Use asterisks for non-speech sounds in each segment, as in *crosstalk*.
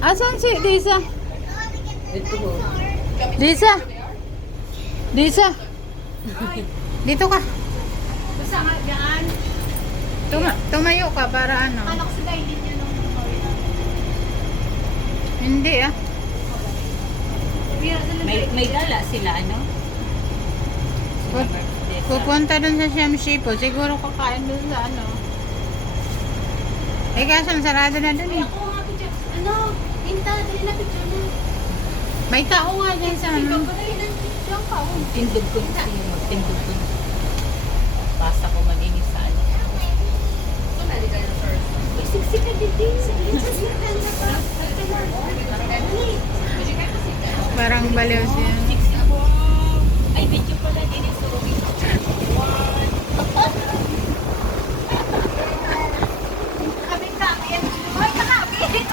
Asan si Lisa? Lisa? Lisa? Dito ka. Basta nga, yan. Tuma tumayo ka para ano. Anak sila, hindi niya nung tumawin. Hindi ah. May, may gala sila, ano? Sila Pu- birthday sa- Pupunta dun sa Shamshipo. Siguro kakain dun sa ano. Eh kaso sarado na dun Ay, eh. ako nga picture. Ano? Inta, dali na picture na. May tao nga dyan sa ano. na yung kaon. Tindog ko na siya. Magtindog ko na. Basta ko mag-inis sa ano. Uy, siksi ka din din. Parang baliw siya. Ay, video pala din yung sorry. Kabit namin. Ay, nakabit.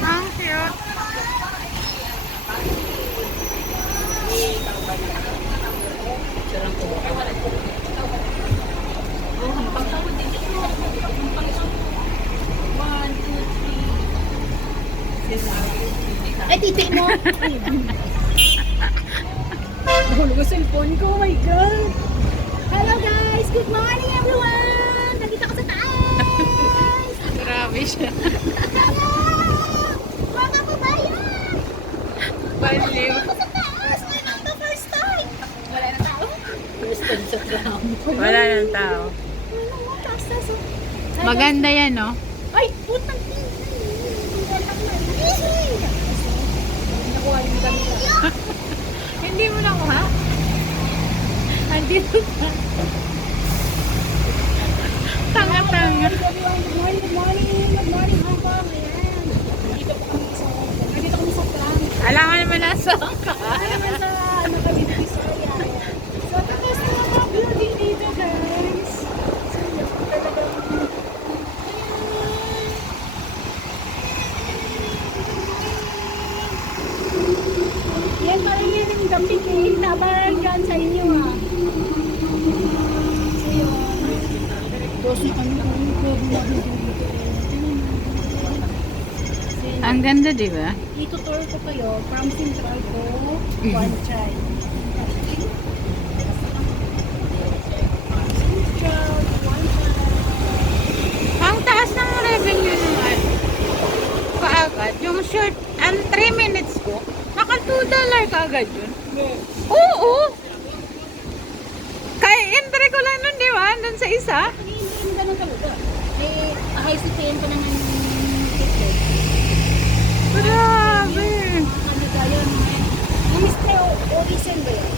Ang cute. Sarang ko. Oh, hampang ako din ito. Hampang ito. One, two, three. Ay, titik mo. Nahulog ang cellphone ko. Oh my God. Hello guys. Good morning everyone. Nandito ako sa taas. Grabe siya. Hello. Mga kababayan. Baliw. Wala ng tao. Maganda yan, no? Ay, putang. Nakuha yung gamit. Hindi mo na ha? Andito ka. Tanga-tanga. Good morning, good morning, good morning, Hong Kong. Ayan. Nandito po kami sa Nandito kami sa Frank. Alam mo naman nasa ka. Ano naman sa ano kami dito sa Ayan. So, tapos na mga building dito, guys. So, yun, talagang Yan parang yan yung gamping eh. Nabaran sa inyo ah. So yun. Dos na kami kung pwede na dito. Ang ganda, di ba? Itutour ko kayo from Central to to Wanchay. Ang taas ng revenue ng ano. Kaagad. Yung short, ang 3 minutes ko, naka 2 dollar kaagad yun. Oo! Kaya entry ko lang nun, di ba? Doon sa isa. Hindi, hindi mo ganun talaga. CPM pa naman yung ticket. Grabe! Ano ba yun? Namistay o Orisen ba yun?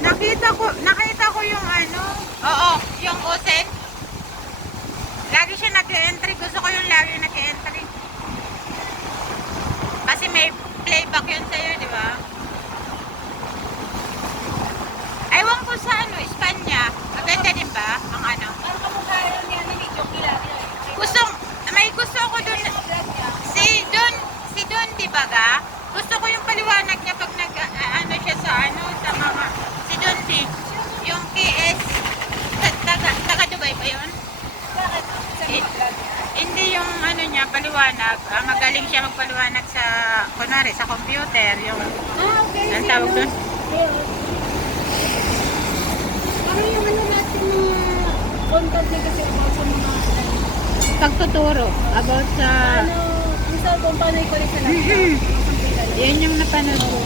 Nakita ko, nakita ko yung ano. Oo, yung Osen. Lagi siya nag-entry. Gusto ko yung lagi nag-entry. Kasi may playback yun sa'yo, di ba? Ewan ko sa ano, Espanya. Maganda din ba? Ang ano? Parang kamukha lang yan ni Joke lang. Gusto, may gusto ko dun. Si Don, si Don, di ba ga? Gusto ko yung paliwanag niya pag nag, a- ano siya sa ano, sa mga, si Don D. Yung KS, ta- taga, taga Dubai ba yun? Bakit? Eh, Hindi yung ano niya, paliwanag. Ah, magaling siya magpaliwanag sa, kunwari, sa computer. Yung, Ah, okay. ang tawag doon? Ano yung ano natin mga contact niya kasi about sa mga Pagtuturo about sa, ano, yung cellphone paano i-connect sa laptop? *laughs* Yan yung napanood ko.